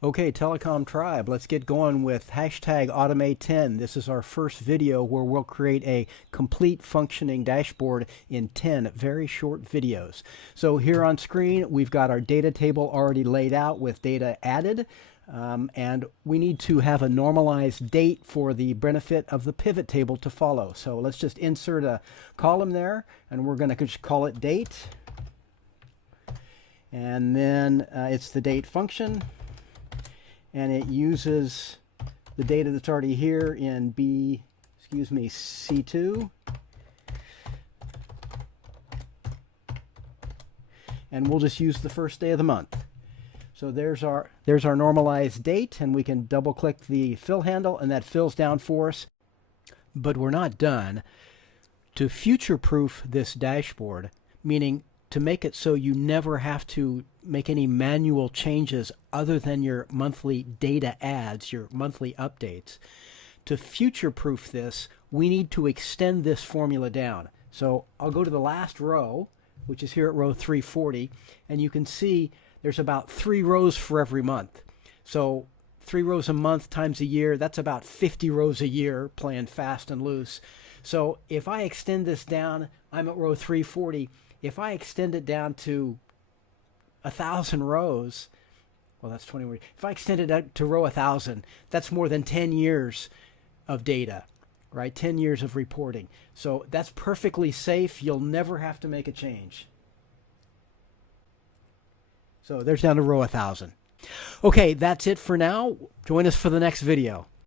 Okay, Telecom Tribe, let's get going with hashtag Automate10. This is our first video where we'll create a complete functioning dashboard in 10 very short videos. So here on screen, we've got our data table already laid out with data added. And we need to have a normalized date for the benefit of the pivot table to follow. So let's just insert a column there, and we're going to just call it date. And then it's the date function. And it uses the data that's already here in C2. And we'll just use the first day of the month. So there's our normalized date, and we can double click the fill handle and that fills down for us. But we're not done. To future-proof this dashboard, meaning to make it so you never have to make any manual changes other than your monthly data adds, your monthly updates. To future-proof this, we need to extend this formula down. So I'll go to the last row, which is here at row 340, and you can see there's about 3 rows for every month. So 3 rows a month times a year, that's about 50 rows a year, playing fast and loose. So if I extend this down, I'm at row 340. If I extend it down to 1,000 rows, well, that's 20. If I extend it out to row 1,000, that's more than 10 years of data, right? 10 years of reporting. So that's perfectly safe. You'll never have to make a change. So there's down to row 1,000. Okay, that's it for now. Join us for the next video.